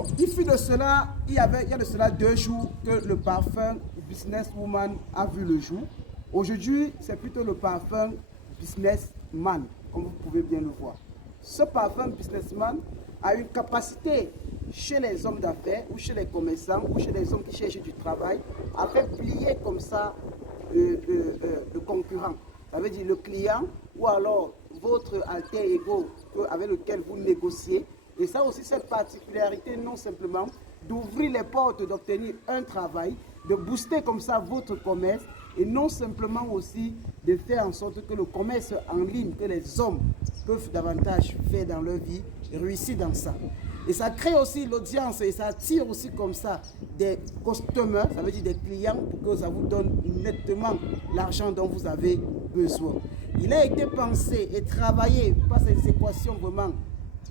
Bon, il y a de cela 2 jours que le parfum Businesswoman a vu le jour. Aujourd'hui, c'est plutôt le parfum Businessman, comme vous pouvez bien le voir. Ce parfum Businessman a une capacité chez les hommes d'affaires ou chez les commerçants ou chez les hommes qui cherchent du travail à faire plier comme ça le concurrent. Ça veut dire le client ou alors votre alter ego avec lequel vous négociez. Et ça aussi, cette particularité, non simplement d'ouvrir les portes, d'obtenir un travail, de booster comme ça votre commerce et non simplement aussi de faire en sorte que le commerce en ligne, que les hommes peuvent davantage faire dans leur vie, réussir dans ça. Et ça crée aussi l'audience et ça attire aussi comme ça des customers, ça veut dire des clients pour que ça vous donne nettement l'argent dont vous avez besoin. Il a été pensé et travaillé par ces équations vraiment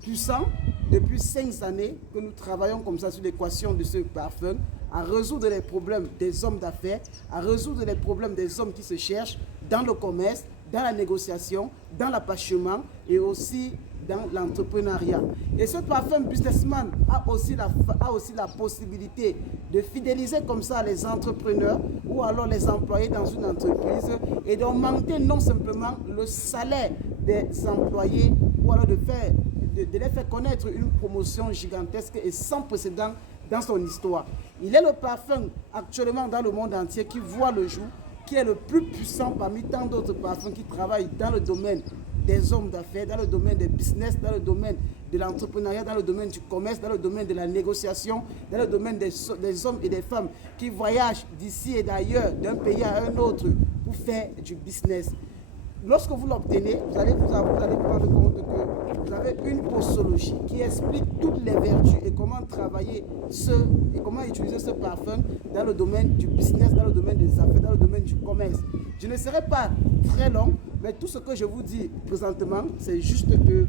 puissantes depuis 5 années que nous travaillons comme ça sur l'équation de ce parfum, à résoudre les problèmes des hommes d'affaires, à résoudre les problèmes des hommes qui se cherchent dans le commerce, dans la négociation, dans l'attachement et aussi dans l'entrepreneuriat. Et ce parfum Businessman a aussi la possibilité de fidéliser comme ça les entrepreneurs ou alors les employés dans une entreprise et d'augmenter non simplement le salaire des employés ou alors de les faire connaître une promotion gigantesque et sans précédent dans son histoire. Il est le parfum actuellement dans le monde entier qui voit le jour, qui est le plus puissant parmi tant d'autres parfums qui travaillent dans le domaine des hommes d'affaires, dans le domaine des business, dans le domaine de l'entrepreneuriat, dans le domaine du commerce, dans le domaine de la négociation, dans le domaine des hommes et des femmes qui voyagent d'ici et d'ailleurs, d'un pays à un autre pour faire du business. Lorsque vous l'obtenez, vous allez vous rendre compte que vous avez une posologie qui explique toutes les vertus et comment travailler et comment utiliser ce parfum dans le domaine du business, dans le domaine des affaires, dans le domaine du commerce. Je ne serai pas très long, mais tout ce que je vous dis présentement, c'est juste que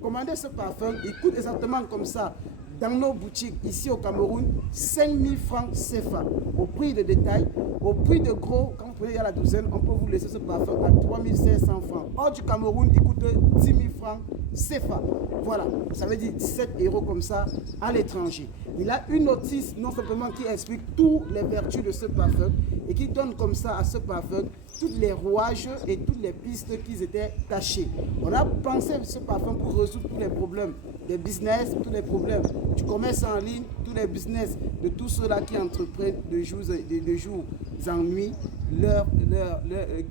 commander ce parfum, il coûte exactement comme ça dans nos boutiques ici au Cameroun, 5 000 francs CFA au prix de détail. Au prix de gros, quand vous prenez à la douzaine, on peut vous laisser ce parfum à 3 500 francs. Hors du Cameroun, il coûte 10 000 francs CFA. Voilà, ça veut dire 17 € comme ça à l'étranger. Il a une notice non simplement qui explique toutes les vertus de ce parfum et qui donne comme ça à ce parfum tous les rouages et toutes les pistes qui étaient cachées. On a pensé ce parfum pour résoudre tous les problèmes des business, tous les problèmes du commerce en ligne, tous les business de tous ceux-là qui entreprennent de jour en nuit,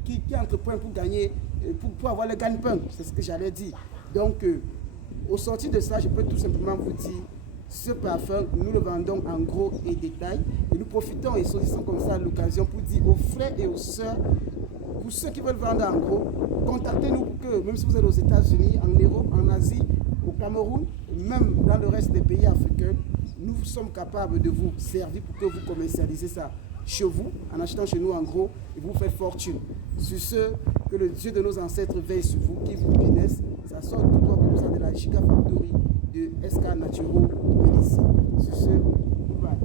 qui entreprennent pour gagner, pour avoir le gagne-pain, c'est ce que j'allais dire. Donc, au sortir de ça, je peux tout simplement vous dire, ce parfum, nous le vendons en gros et détail. Et nous profitons et saisissons comme ça l'occasion pour dire aux frères et aux sœurs, pour ceux qui veulent vendre en gros, contactez-nous pour que, même si vous êtes aux États-Unis, en Europe, en Asie, au Cameroun, même dans le reste des pays africains, nous sommes capables de vous servir pour que vous commercialisez ça chez vous, en achetant chez nous en gros, et vous faites fortune. Sur ce, que le Dieu de nos ancêtres veille sur vous, qui vous bénisse. Ça sort tout droit comme ça de la Giga Factory de SK Natural Medicine. Sur ce, bye.